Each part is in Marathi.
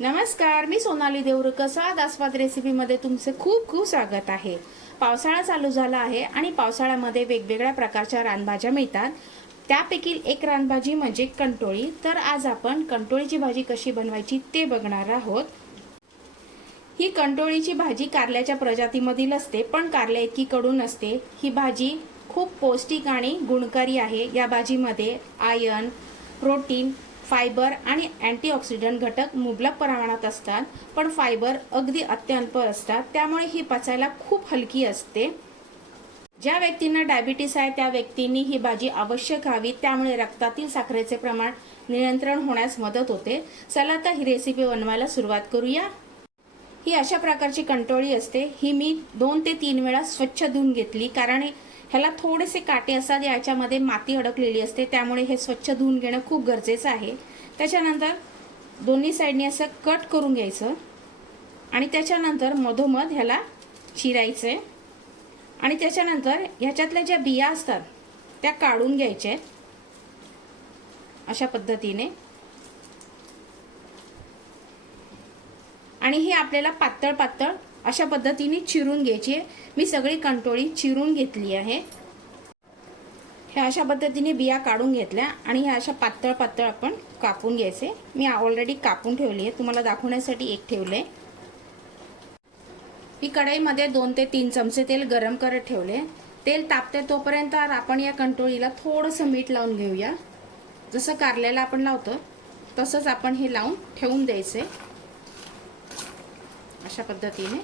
नमस्कार मी सोनाली देवरुक स्वाद आस्वाद रेसिपीमध्ये तुमचे खूप खूप स्वागत आहे. पावसाळा चालू झाला आहे आणि पावसाळ्यामध्ये वेगवेगळ्या प्रकारच्या रानभाज्या मिळतात. त्यापैकी एक रानभाजी म्हणजे कंटोळी. तर आज आपण कंटोळीची भाजी कशी बनवायची ते बघणार आहोत. ही कंटोळीची भाजी कारल्याच्या प्रजातीमधील असते पण कारल्या इतकी असते ही भाजी खूप पौष्टिक आणि गुणकारी आहे. या भाजीमध्ये आयर्न प्रोटीन फायबर आणि अँटीऑक्सिडंट घटक मुबलक प्रमाणात असतात पण फायबर अगदी अत्यल्प असतात त्यामुळे ही पचायला खूप हलकी असते. ज्या व्यक्तींना डायबिटीस आहे त्या व्यक्तींनी ही भाजी अवश्य खावी त्यामुळे रक्तातील साखरेचे प्रमाण नियंत्रण होण्यास मदत होते. चला तर ही रेसिपी बनवायला सुरुवात करूया. ही अशा प्रकारची कंटोळी असते. ही मी दोन ते तीन वेळा स्वच्छ धुवून घेतली कारण ह्याला थोडेसे काटे असतात याच्यामध्ये माती अडकलेली असते त्यामुळे हे स्वच्छ धुवून घेणं खूप गरजेचं आहे. त्याच्यानंतर दोन्ही साईडने असं कट करून घ्यायचं आणि त्याच्यानंतर मधोमध ह्याला चिरायचं. आहे आणि त्याच्यानंतर ह्याच्यातल्या ज्या बिया असतात त्या काढून घ्यायच्या आहेत अशा पद्धतीने. आणि हे आपल्याला पातळ पातळ अशा पद्धतीने चिरून घ्यायची. आहे मी सगळी कंटोळी चिरून घेतली आहे. ह्या अशा पद्धतीने बिया काढून घेतल्या आणि ह्या अशा पातळ पातळ आपण कापून घ्यायचे. मी ऑलरेडी कापून ठेवली आहे. तुम्हाला दाखवण्यासाठी एक ठेवले. मी कढईमध्ये दोन ते तीन चमचे तेल गरम करत ठेवले. तेल तापते तोपर्यंत आपण या कंटोळीला थोडंसं मीठ लावून घेऊया. जसं कारल्याला आपण लावतो तसंच आपण हे लावून ठेवून द्यायचे. अशा पद्धतीने.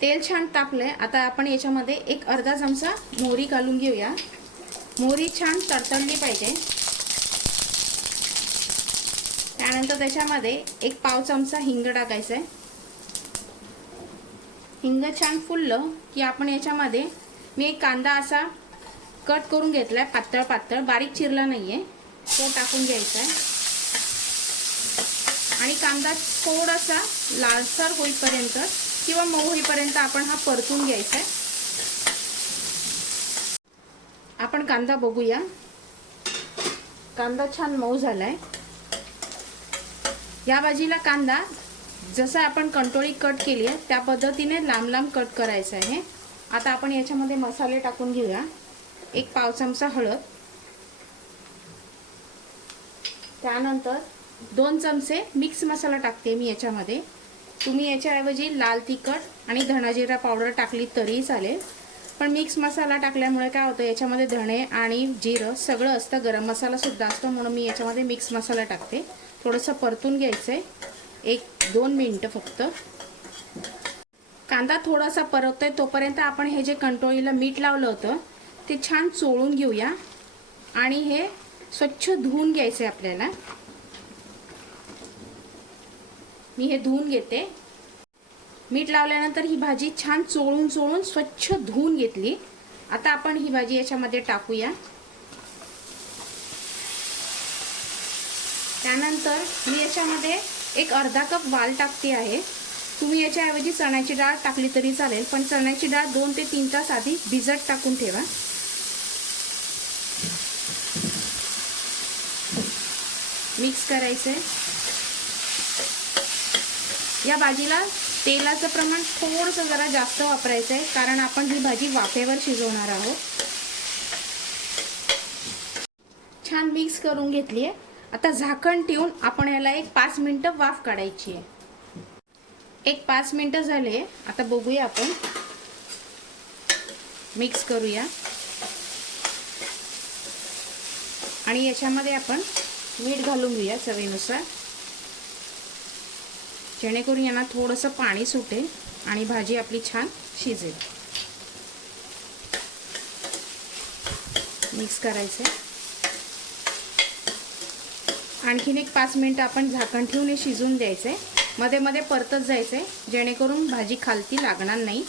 तेल छान तापलंय. आता आपण याच्यामध्ये एक अर्धा चमचा मोहरी घालून घेऊया. मोहरी छान तडतडली पाहिजे. त्यानंतर त्याच्यामध्ये एक पाव चमचा हिंग टाकायचा आहे हिंग छान फुललं की आपण याच्यामध्ये मी एक कांदा असा कट करून घेतलाय पातळ पातळ बारीक चिरला नाहीये. तो टाकून घ्यायचा आहे आणि कांदा थोडासा लालसर होईपर्यंत किंवा मऊ होईपर्यंत आपण हा परतून घ्यायचा आहे. आपण कांदा बघूया. कांदा छान मऊ झालाय. या भाजीला कांदा जसं आपण कंटोळी कट केली आहे त्या पद्धतीने लांब लांब कट करायचं आहे. आता आपण याच्यामध्ये मसाले टाकून घेऊया. एक पाव चमचा हळद. त्यानंतर दोन चमचे मिक्स मसाला टाकते मी याच्यामध्ये. तुम्ही याच्याऐवजी लाल तिखट आणि धणाजिरा पावडर टाकली तरी चालेल. पण मिक्स मसाला टाकल्यामुळे काय होतं याच्यामध्ये धणे आणि जिरं सगळं असतं गरम मसालासुद्धा असतो म्हणून मी याच्यामध्ये मिक्स मसाला टाकते. थोडंसं परतून घ्यायचं आहे एक दोन मिनटं फक्त. कांदा थोडासा परततोय तोपर्यंत आपण हे जे कंटोळीला मीठ लावलं होतं ते छान चोळून घेऊया. आणि हे स्वच्छ धुवून घ्यायचे आपल्याला. मी हे धुवून घेते. मीठ लावल्यानंतर ही भाजी छान चोळून चोळून स्वच्छ धुवून घेतली. आता आपण ही भाजी याच्यामध्ये टाकूया. त्यानंतर मी याच्यामध्ये एक अर्धा कप वाल टाकते आहे. तुम्ही याच्याऐवजी चण्याची डाळ टाकली तरी चालेल पण चण्याची डाळ दोन ते तीन तास आधी भिजत टाकून ठेवा. मिक्स करायचं आहे या भाजीला तेलाचं प्रमाण थोडंसं जरा जास्त वापरायचं आहे कारण आपण ही भाजी वाफेवर शिजवणार आहोत. छान मिक्स करून घेतली आहे. आता झाकण ठेवून आपण याला एक पाच मिनटं वाफ काढायची आहे. एक पाच मिनटं झाले आता बघूया आपण. मिक्स करूया. आणि याच्यामध्ये आपण मीठ घालून घेऊया चवीनुसार. जेणेकरून यांना थोडंसं पाणी सुटेल आणि भाजी आपली छान शिजेल. मिक्स करायचं आणखीन एक पाच मिनटं आपण झाकण ठेवून हे शिजून द्यायचं आहे मध्ये मध्ये परतच जायचं आहे जेणेकरून भाजी खालती लागणार नाही.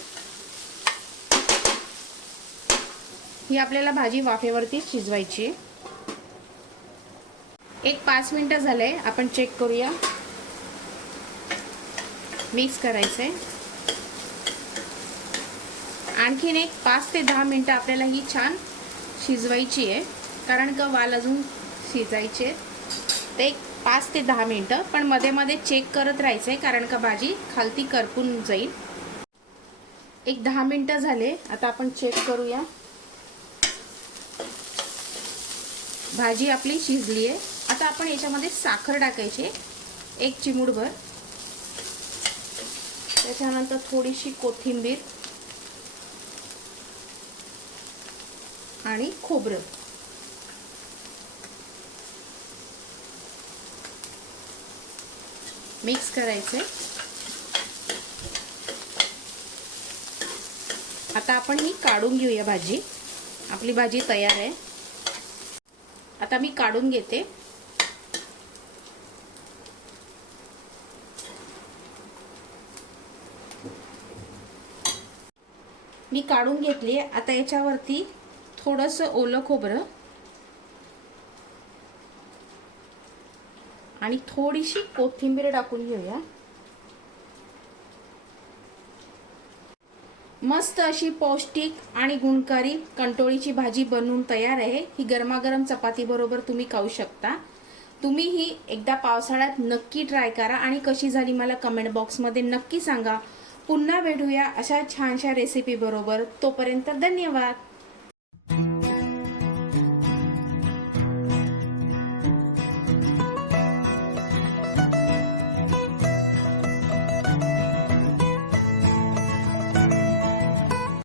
ही आपल्याला भाजी वाफेवरती शिजवायची आहे एक पाच मिनटं झालंय आपण चेक करूया. मिक्स करायचं आहे आणखीन एक पाच ते दहा मिनटं आपल्याला ही छान शिजवायची आहे. कारण का वाल अजून शिजायचे आहेत. एक पाच ते दहा मिनटं. पण मध्ये मध्ये चेक करत राहायचं आहे कारण का भाजी खालती करपून जाईल. एक दहा मिनटं झाले. आता आपण चेक करूया. भाजी आपली शिजली आहे. आता आपण याच्यामध्ये साखर टाकायची एक चिमूडभर त्याच्यानंतर थोडीशी कोथिंबीर आणि खोबरं. मिक्स करायचंय. आता आपण ही काढून घेऊया भाजी. आपली भाजी तयार आहे. आता मी काढून घेते. मी काढून घेतली. आता याच्यावरती थोडंसं ओलं खोबरं आणि थोडीशी कोथिंबीर टाकून घेऊया. मस्त अशी पौष्टिक आणि गुणकारी कंटोळीची भाजी बनवून तयार आहे. ही गरमागरम चपाती बरोबर तुम्ही खाऊ शकता. तुम्ही ही एकदा पावसाळ्यात नक्की ट्राय करा आणि कशी झाली मला कमेंट बॉक्समध्ये नक्की सांगा. पुन्हा भेटूया अशा छानशा रेसिपी बरोबर. तोपर्यंत धन्यवाद.